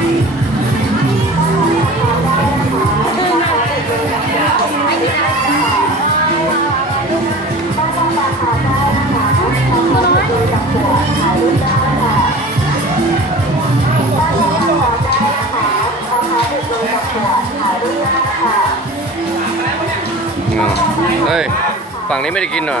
เฮ้ย ฝั่งนี้ไม่ได้กินหรอ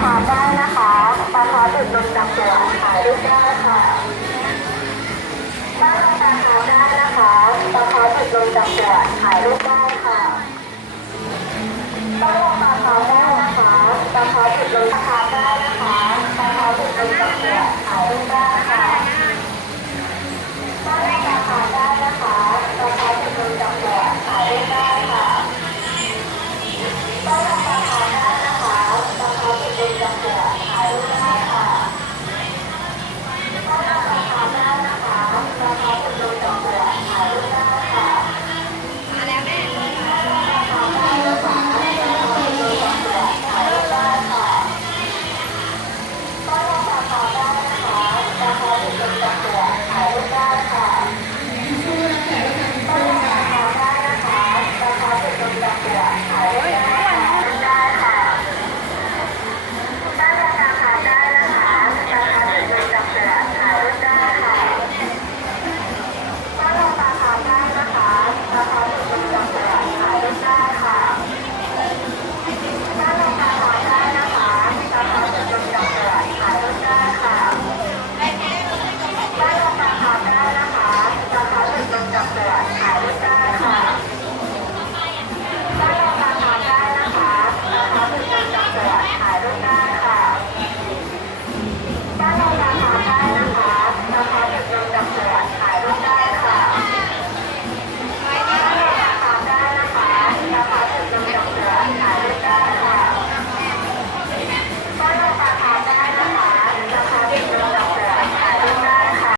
ทานได้นะคะปลาทอดดื่มนมจากสวนขายรูปได้ค่ะบ้านราปาได้นะคะปลาทอดดื่มนมจากสวนขายรูปได้ค่ะบ้านเราปลาทอดได้นะคะปลาทอดดื่มนมจาก